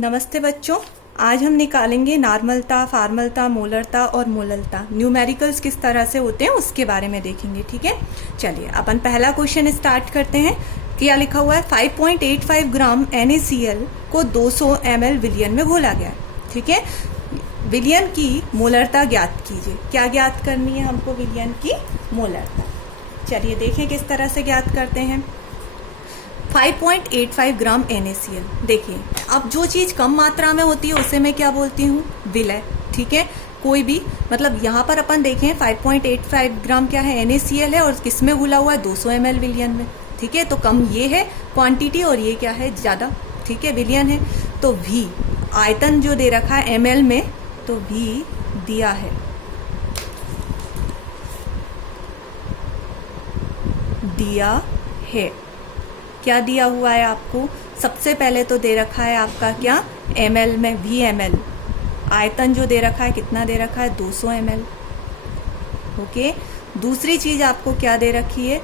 नमस्ते बच्चों। आज हम निकालेंगे नॉर्मलता, फॉर्मलता, मोलरता और मोललता। न्यूमेरिकल्स किस तरह से होते हैं उसके बारे में देखेंगे। ठीक है, चलिए अपन पहला क्वेश्चन स्टार्ट करते हैं। क्या लिखा हुआ है? 5.85 ग्राम NaCl को 200 ml विलियन में घोला गया है। ठीक है, विलियन की मोलरता ज्ञात कीजिए। क्या ज्ञात करनी है हमको? विलियन की मोलरता। चलिए देखें किस तरह से ज्ञात करते हैं। 5.85 ग्राम NaCl। देखिए, अब जो चीज कम मात्रा में होती है उसे मैं क्या बोलती हूँ? विलय। ठीक है, कोई भी मतलब यहाँ पर अपन देखें 5.85 ग्राम क्या है? NaCl है और किसमें घुला हुआ है? 200 ml विलियन में। ठीक है, तो कम ये है क्वांटिटी और ये क्या है? ज्यादा। ठीक है, विलियन है। तो V आयतन जो दे रखा है ml में, तो V दिया है क्या दिया हुआ है आपको? सबसे पहले तो दे रखा है आपका क्या? ml में VmL। आयतन जो दे रखा है कितना दे रखा है? 200 ml। ओके, दूसरी चीज आपको क्या दे रखी है?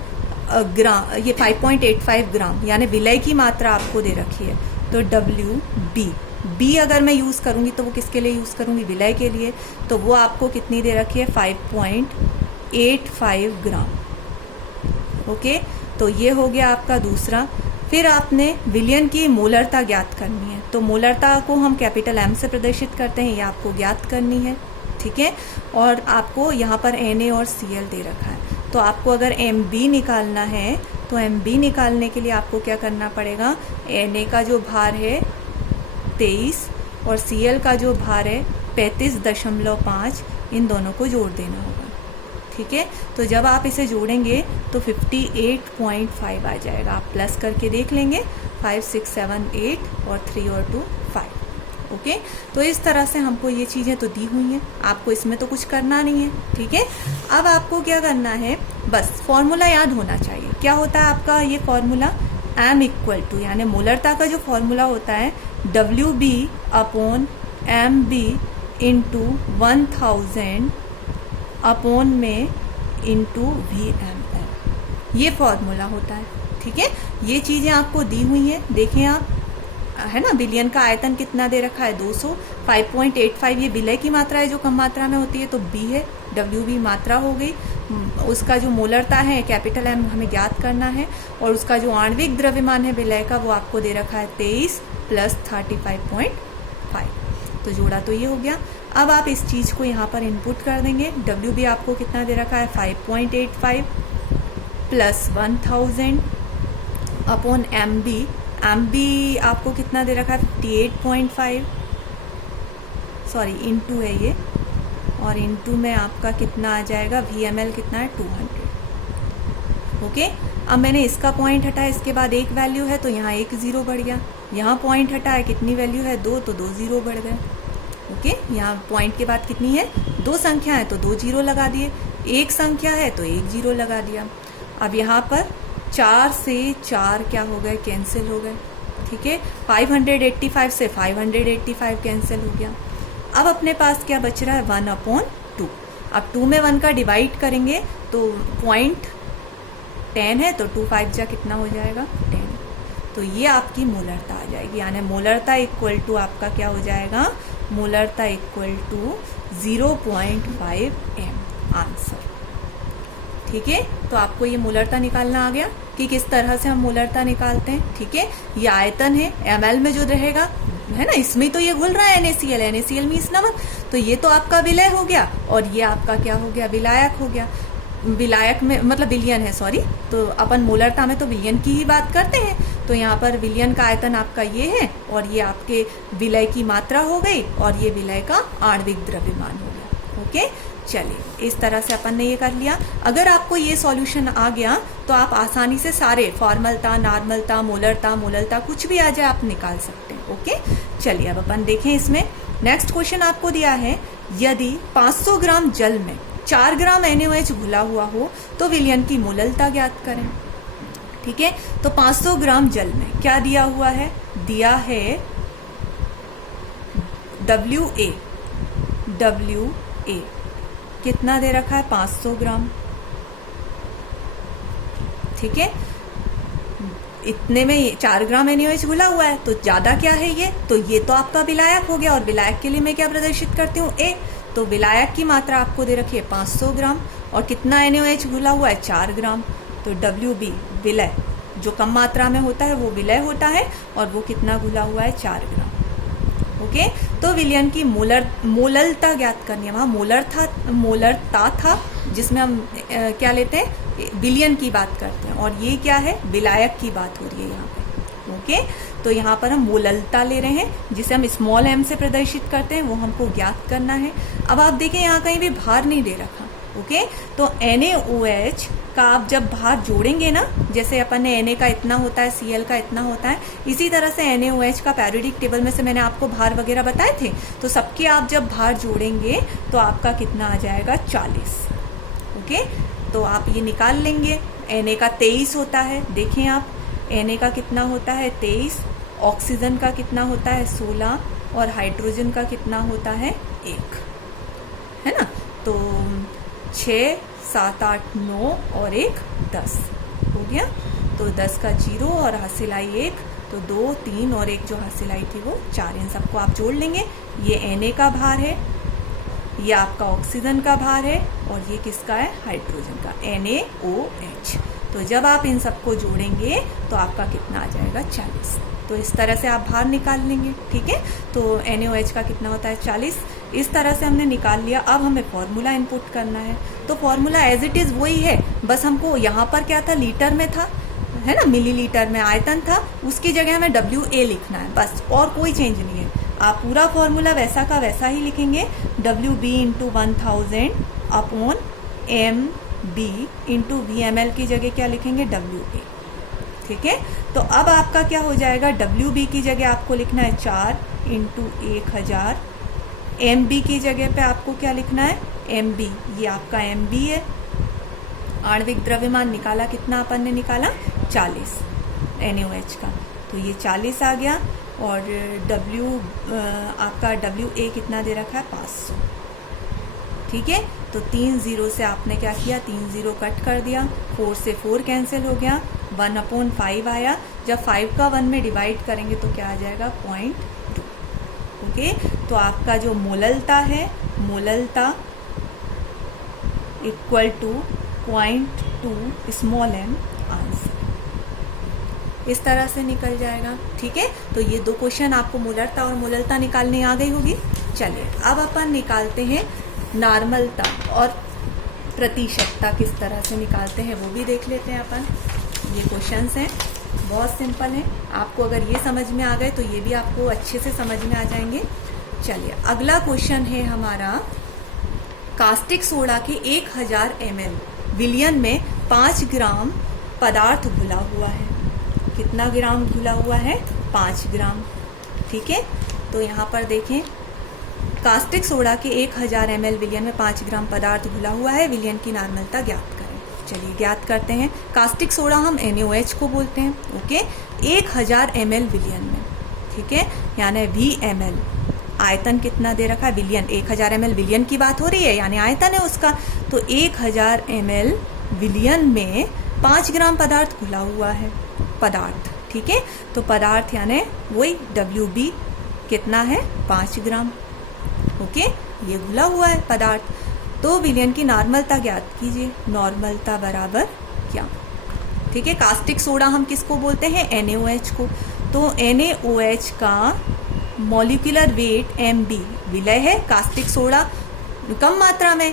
ग्राम। ये 5.85 ग्राम यानी विलय की मात्रा आपको दे रखी है। तो B अगर मैं यूज करूंगी तो वो किसके लिए यूज करूंगी? विलय के लिए। तो वो आपको कितनी दे रखी है? 5.85 ग्राम। ओके, तो ये हो गया आपका दूसरा। फिर आपने विलियन की मोलरता ज्ञात करनी है। तो मोलरता को हम कैपिटल M से प्रदर्शित करते हैं, ये आपको ज्ञात करनी है। ठीक है, और आपको यहाँ पर Na और Cl दे रखा है। तो आपको अगर Mb निकालना है तो Mb निकालने के लिए आपको क्या करना पड़ेगा? Na का जो भार है 23 और Cl का जो भार है 35.5, इन दोनों को जोड़ देना होगा। ठीक है, तो जब आप इसे जोड़ेंगे तो 58.5 आ जाएगा। आप प्लस करके देख लेंगे। 5, 6, 7, 8 और 3 और 2 5। ओके, तो इस तरह से हमको ये चीजें तो दी हुई हैं, आपको इसमें तो कुछ करना नहीं है। ठीक है, अब आपको क्या करना है? बस फॉर्मूला याद होना चाहिए। क्या होता है आपका ये फॉर्मूला? M इक्वल टू, यानी मोलरता का जो फॉर्मूला होता है WB/MB इंटू 1000 अपॉन में इंटू VmL, ये फॉर्मूला होता है। ठीक है, ये चीजें आपको दी हुई हैं, देखें आप, है ना। विलियन का आयतन कितना दे रखा है? 200। 5.85 ये विलय की मात्रा है जो कम मात्रा में होती है, तो B है। WB मात्रा हो गई। उसका जो मोलरता है कैपिटल M हमें ज्ञात करना है, और उसका जो आणविक द्रव्यमान है विलय का वो आपको दे रखा है 23 प्लस 35.5। तो जोड़ा तो ये हो गया। अब आप इस चीज को यहाँ पर इनपुट कर देंगे। WB आपको कितना दे रखा है? 5.85 प्लस 1000 अपॉन MB आपको कितना दे रखा है? 58.5, सॉरी इंटू है ये, और इंटू में आपका कितना आ जाएगा? VmL कितना है? 200। ओके, अब मैंने इसका पॉइंट हटाया, इसके बाद एक वैल्यू है तो यहाँ एक जीरो बढ़ गया। यहाँ पॉइंट हटाया, कितनी वैल्यू है? 2, तो 2 जीरो बढ़ गए। ओके, यहाँ पॉइंट के बाद कितनी है? 2 संख्या है तो 2 जीरो लगा दिए। एक संख्या है तो 1 जीरो लगा दिया। अब यहाँ पर 4 से 4 क्या हो गए? कैंसिल हो गए। ठीक है, 585 से 585 कैंसिल हो गया। अब अपने पास क्या बच रहा है? 1/2। अब 2 में 1 का डिवाइड करेंगे तो 0.10 है, तो 2 5 जा कितना हो जाएगा? 10। तो ये आपकी मोलरता आ जाएगी, यानी मोलरता इक्वल टू आपका क्या हो जाएगा? मोलरता इक्वल टू 0.5 m आंसर। ठीक है, तो आपको ये मोलरता निकालना आ गया कि किस तरह से हम मोलरता निकालते हैं। ठीक है, ये आयतन है ml में जो रहेगा, है ना, इसमें तो ये घुल रहा है NaCl मीन्स नमक, तो ये तो आपका विलय हो गया, और ये आपका क्या हो गया? विलायक हो गया। विलायक में मतलब विलियन है, सॉरी, तो अपन मोलरता में तो विलियन की ही बात करते हैं। तो यहाँ पर विलियन का आयतन आपका ये है, और ये आपके विलय की मात्रा हो गई, और ये विलय का आणविक द्रव्यमान हो गया। ओके, चलिए इस तरह से अपन ने ये कर लिया। अगर आपको ये सॉल्यूशन आ गया तो आप आसानी से सारे फॉर्मलता, नॉर्मलता, मोलरता, मोललता कुछ भी आ जाए आप निकाल सकते हैं। ओके, चलिए अब अपन देखें इसमें। नेक्स्ट क्वेश्चन आपको दिया है, यदि 500 ग्राम जल में 4 ग्राम NaOH घुला हुआ हो तो विलियन की मोललता ज्ञात करें। ठीक है, तो 500 ग्राम जल में क्या दिया हुआ है? दिया है WA कितना दे रखा है? 500 ग्राम। ठीक है, इतने में 4 ग्राम NaOH घुला हुआ है, तो ज्यादा क्या है ये, तो ये तो आपका विलायक हो गया, और विलायक के लिए मैं क्या प्रदर्शित करती हूँ, A। तो विलायक की मात्रा आपको दे रखी है 500 ग्राम, और कितना NaOH घुला हुआ है, 4 ग्राम। तो WB विलय, जो कम मात्रा में होता है वो विलय होता है, और वो कितना घुला हुआ है, 4 ग्राम। ओके, तो विलयन की मोललता ज्ञात करनी है। वहां मोलरता था जिसमें हम क्या लेते हैं, विलयन की बात करते हैं, और ये क्या है, विलायक की बात हो रही है यहाँ पे। ओके, तो यहाँ पर हम मोललता ले रहे हैं जिसे हम स्मॉल m से प्रदर्शित करते हैं, वो हमको ज्ञात करना है। अब आप देखें यहाँ कहीं भी भार नहीं दे रखा। ओके, तो NaOH का आप जब भार जोड़ेंगे ना, जैसे अपन ने Na का इतना होता है, Cl का इतना होता है, इसी तरह से NaOH का पैरियोडिक टेबल में से मैंने आपको भार वगैरह बताए थे, तो सबके आप जब भार जोड़ेंगे तो आपका कितना आ जाएगा, 40। ओके, तो आप ये निकाल लेंगे। Na का 23 होता है, देखें आप Na का कितना होता है, 23, ऑक्सीजन का कितना होता है, 16, और हाइड्रोजन का कितना होता है, 1, है ना। तो 6, 7, 8, 9 और 1 10 हो गया। तो 10 का 0 और हासिलाई 1, तो 2, 3 और 1 जो हासिलाई थी वो 4। इन सबको आप जोड़ लेंगे। ये Na का भार है, ये आपका ऑक्सीजन का भार है, और ये किसका है, हाइड्रोजन का, NaOH। तो जब आप इन सबको जोड़ेंगे तो आपका कितना आ जाएगा, 40। तो इस तरह से आप भार निकाल लेंगे। ठीक है, तो NaOH का कितना होता है, 40। इस तरह से हमने निकाल लिया। अब हमें फॉर्मूला इनपुट करना है, तो फॉर्मूला एज इट इज वही है, बस हमको यहाँ पर क्या था, लीटर में था, है ना, मिलीलीटर में आयतन था, उसकी जगह हमें WA लिखना है बस, और कोई चेंज नहीं है। आप पूरा फॉर्मूला वैसा का वैसा ही लिखेंगे, WB × 1000 अपॉन MB × VML की जगह क्या लिखेंगे, WA। ठीक है, तो अब आपका क्या हो जाएगा, WB की जगह आपको लिखना है 4 × 1000, MB की जगह पे आपको क्या लिखना है, MB, ये आपका MB है। आणविक द्रव्यमान निकाला, कितना अपन ने निकाला, 40 NaOH का, तो ये 40 आ गया। और आपका WA कितना दे रखा है, 500। ठीक है, तो 3 0 से आपने क्या किया, 3 0 कट कर दिया, 4 से 4 कैंसिल हो गया, 1/5 आया। जब 5 का 1 में डिवाइड करेंगे तो क्या आ जाएगा, 0.2। ओके, तो आपका जो मोललता है, molality equal to 0.2 small m answer, इस तरह से निकल जाएगा। ठीक है, तो ये 2 क्वेश्चन आपको मोलरता और मोललता निकालने आ गई होगी। चलिए अब अपन निकालते हैं नॉर्मलता और प्रतिशतता, किस तरह से निकालते हैं वो भी देख लेते हैं अपन। ये क्वेश्चंस हैं, बहुत सिंपल है। आपको अगर ये समझ में आ गए तो ये भी आपको अच्छे से समझ में आ जाएंगे। चलिए अगला क्वेश्चन है हमारा, कास्टिक सोडा के 1000 ml विलयन में 5 ग्राम पदार्थ घुला हुआ है। कितना ग्राम घुला हुआ है, 5 ग्राम। ठीक है, तो यहाँ पर देखें, कास्टिक सोडा के 1000 ml विलयन में 5 ग्राम पदार्थ घुला हुआ है, विलयन की नॉर्मलता ज्ञात करें। चलिए ज्ञात करते हैं। कास्टिक सोडा हम NaOH को बोलते हैं। ओके, 1000 ml विलयन में, ठीक है, यानी VML। आयतन कितना दे रखा है, विलयन, 1000 ml विलयन की बात हो रही है, यानी आयतन है उसका। तो 1000 ml विलयन में 5 ग्राम पदार्थ घुला हुआ है, पदार्थ। ठीक है, तो पदार्थ यानी वही WB कितना है, 5 ग्राम। ओके, ये घुला हुआ है पदार्थ। तो विलयन की नॉर्मलता ज्ञात कीजिए। नॉर्मलता बराबर क्या, ठीक है, कास्टिक सोडा हम किसको बोलते हैं, NaOH को। तो NaOH का मॉलिक्यूलर वेट MB, विलय है, कास्टिक सोडा कम मात्रा में,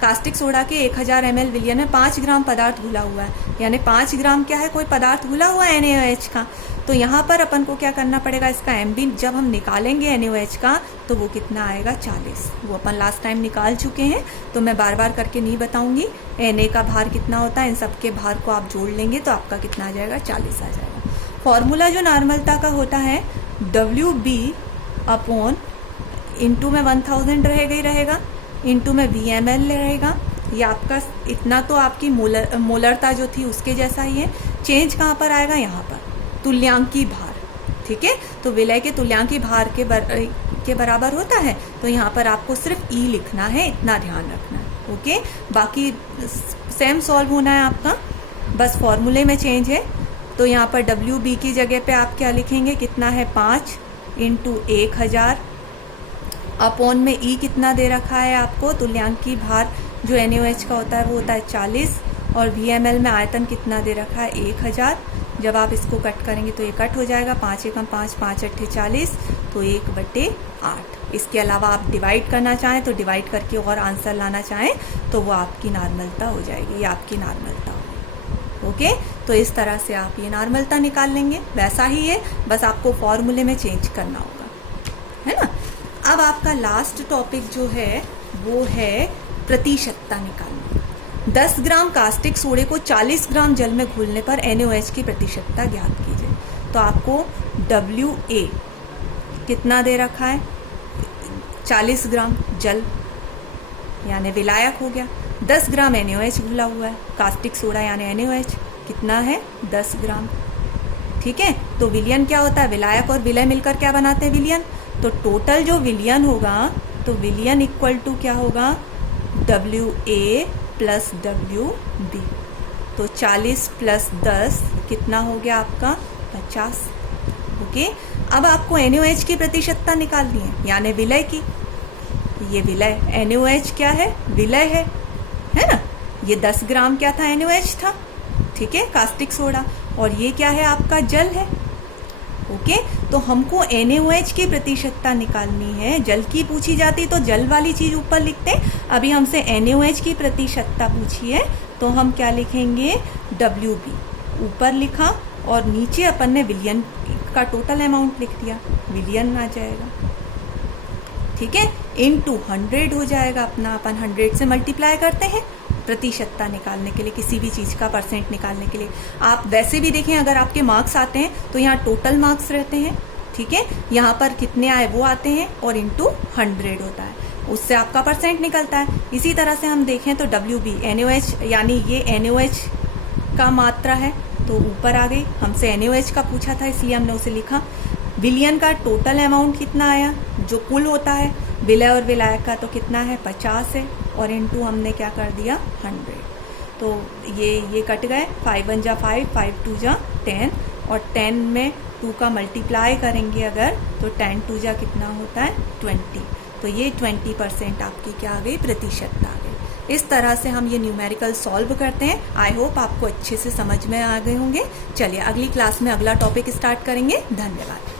कास्टिक सोडा के 1000 ml विलयन में 5 ग्राम पदार्थ घुला हुआ है, यानी 5 ग्राम क्या है, कोई पदार्थ घुला हुआ है NaOH का। तो यहाँ पर अपन को क्या करना पड़ेगा, इसका MB जब हम निकालेंगे NaOH का तो वो कितना आएगा, 40। वो अपन लास्ट टाइम निकाल चुके हैं, तो मैं बार बार करके नहीं बताऊंगी। Na का भार कितना होता है, इन सबके भार को आप जोड़ लेंगे तो आपका कितना आ जाएगा, 40 आ जाएगा। फॉर्मूला जो नॉर्मलता का होता है, WB अपॉन इंटू में 1000 रहेगा ही रहेगा, इंटू में VML रहेगा। ये आपका इतना तो आपकी मोलरता जो थी उसके जैसा ही है। चेंज कहाँ पर आएगा, यहाँ पर तुल्यांकी भार। ठीक है, तो विलय के तुल्यांकी भार के बराबर होता है, तो यहाँ पर आपको सिर्फ E लिखना है, इतना ध्यान रखना है। ओके, बाकी सेम सॉल्व होना है आपका, बस फॉर्मूले में चेंज है। तो यहाँ पर WB की जगह पे आप क्या लिखेंगे, कितना है 5 इंटू 1000 अपॉन में E कितना दे रखा है आपको, तुल्यांकी भार जो NaOH का होता है वो होता है 40 और VML में आयतन कितना दे रखा है 1000। जब आप इसको कट करेंगे तो ये कट हो जाएगा, 5 एकम 5, 5 अट्ठे 40, तो 1/8। इसके अलावा आप डिवाइड करना चाहें तो डिवाइड करके और आंसर लाना चाहें तो वो आपकी नॉर्मलता हो जाएगी, ये आपकी नॉर्मलता होगी। ओके, तो इस तरह से आप ये नॉर्मलता निकाल लेंगे, वैसा ही है, बस आपको फॉर्मूले में चेंज करना होगा, है ना। अब आपका लास्ट टॉपिक जो है वो है प्रतिशतता निकालना। 10 ग्राम कास्टिक सोडे को 40 ग्राम जल में घुलने पर NaOH की प्रतिशतता ज्ञात कीजिए। तो आपको WA कितना दे रखा है, 40 ग्राम जल यानी विलायक हो गया, 10 ग्राम NaOH घुला हुआ है, कास्टिक सोडा यानी NaOH कितना है 10 ग्राम। ठीक है, तो विलयन क्या होता है, विलायक और विलय मिलकर क्या बनाते हैं, विलयन। तो टोटल जो विलयन होगा, तो विलयन इक्वल टू क्या होगा, WA प्लस WB। तो 40 प्लस 10 कितना हो गया आपका 50। ओके, अब आपको NaOH की प्रतिशतता निकालनी है यानी विलय की। ये विलय, NaOH क्या है, विलय है ना। ये 10 ग्राम क्या था, NaOH था, ठीक है, कास्टिक सोडा, और ये क्या है आपका जल है। ओके, तो हमको NaOH की प्रतिशतता निकालनी है। जल की पूछी जाती तो जल वाली चीज ऊपर लिखते, अभी हमसे NaOH की प्रतिशतता पूछी है तो हम क्या लिखेंगे, WB ऊपर लिखा और नीचे अपन ने विलयन का टोटल अमाउंट लिख दिया, विलयन आ जाएगा। ठीक है, इनटू 100 हो जाएगा अपना, अपन 100 से मल्टीप्लाई करते हैं प्रतिशतता निकालने के लिए, किसी भी चीज का परसेंट निकालने के लिए। आप वैसे भी देखें, अगर आपके मार्क्स आते हैं तो यहाँ टोटल मार्क्स रहते हैं, ठीक है, यहाँ पर कितने आए वो आते हैं और इनटू 100 होता है, उससे आपका परसेंट निकलता है। इसी तरह से हम देखें तो WB NaOH यानी ये NaOH का मात्रा है तो ऊपर आ गई, हमसे NaOH का पूछा था इसलिए हमने उसे लिखा। विलयन का टोटल अमाउंट कितना आया, जो कुल होता है विलय और विलायक का, तो कितना है 50 है और इनटू हमने क्या कर दिया 100। तो ये कट गए, 5 1 जा 5, 5 2 जा 10 और 10 में 2 का मल्टीप्लाई करेंगे अगर तो 10 2 जा कितना होता है 20। तो ये 20% आपकी क्या आ गई, प्रतिशतता आ गई। इस तरह से हम ये न्यूमेरिकल सॉल्व करते हैं। आई होप आपको अच्छे से समझ में आ गए होंगे। चलिए अगली क्लास में अगला टॉपिक स्टार्ट करेंगे। धन्यवाद।